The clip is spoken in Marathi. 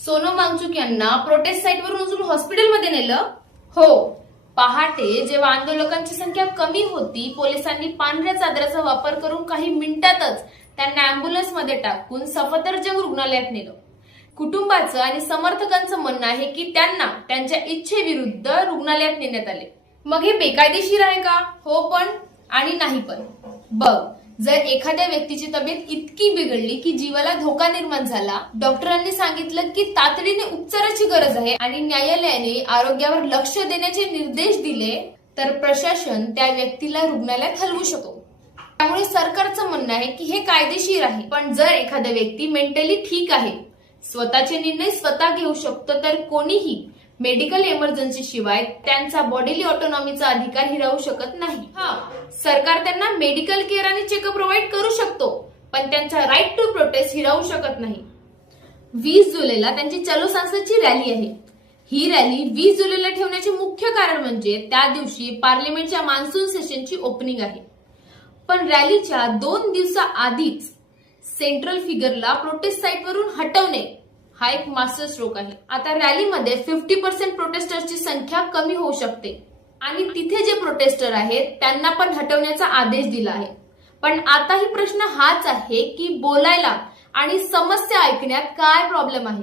सोनम वांगचुक यांना प्रोटेस्ट साईटवरून उचलून हॉस्पिटलमध्ये नेलं? हो. पहाटे जेव्हा आंदोलकांची संख्या कमी होती, पोलिसांनी पांढऱ्या चादराचा वापर करून काही मिनिटातच त्यांना अँब्युलन्समध्ये टाकून सफदरजंग रुग्णालयात नेलं. कुटुंबाचं आणि समर्थकांचं म्हणणं आहे की त्यांना त्यांच्या इच्छेविरुद्ध रुग्णालयात नेण्यात आले. मग हे बेकायदेशीर आहे का? हो पण आणि नाही पण. बघ, जर एखाद्या व्यक्तीची तब्येत इतकी बिघडली की जीवाला धोका निर्माण झाला, डॉक्टरांनी सांगितलं की तातडीने उपचाराची गरज आहे आणि न्यायालयाने आरोग्यावर लक्ष देण्याचे निर्देश दिले, तर प्रशासन त्या व्यक्तीला रुग्णालयात हलवू शकतो. त्यामुळे सरकारचं म्हणणं आहे की हे कायदेशीर आहे. पण जर एखादा व्यक्ती मेंटली ठीक आहे, स्वतःचे निर्णय स्वतः घेऊ शकतो, तर कोणीही मेडिकल इमर्जन्सी शिवाय त्यांचा बॉडीली ऑटोनॉमीचा अधिकार हिरावू शकत नाही. सरकार त्यांना मेडिकल केअर आणि चेकअप प्रोव्हाइड करू शकतो, पण त्यांचा राईट टू प्रोटेस्ट हिरावू शकत नाही. 20 जुलैला त्यांची चलो संसदची रॅली आहे. ही रॅली 20 जुलैला ठेवण्याचे मुख्य कारण म्हणजे त्या दिवशी पार्लिमेंटच्या मान्सून सेशनची ओपनिंग आहे. पण रॅलीच्या 2 दिवसाआधीच सेंट्रल फिगरला प्रोटेस्ट साईटवरून हटवणे हा एक मास्टर स्ट्रोक आहे. आता रॅलीमध्ये 50% प्रोटेस्टर्सची संख्या कमी होऊ शकते आणि तिथे जे प्रोटेस्टर आहेत त्यांना पण हटवण्याचा आदेश दिला आहे. पण आताही प्रश्न हाच आहे की बोलायला आणि समस्या ऐकण्यात काय प्रॉब्लेम आहे.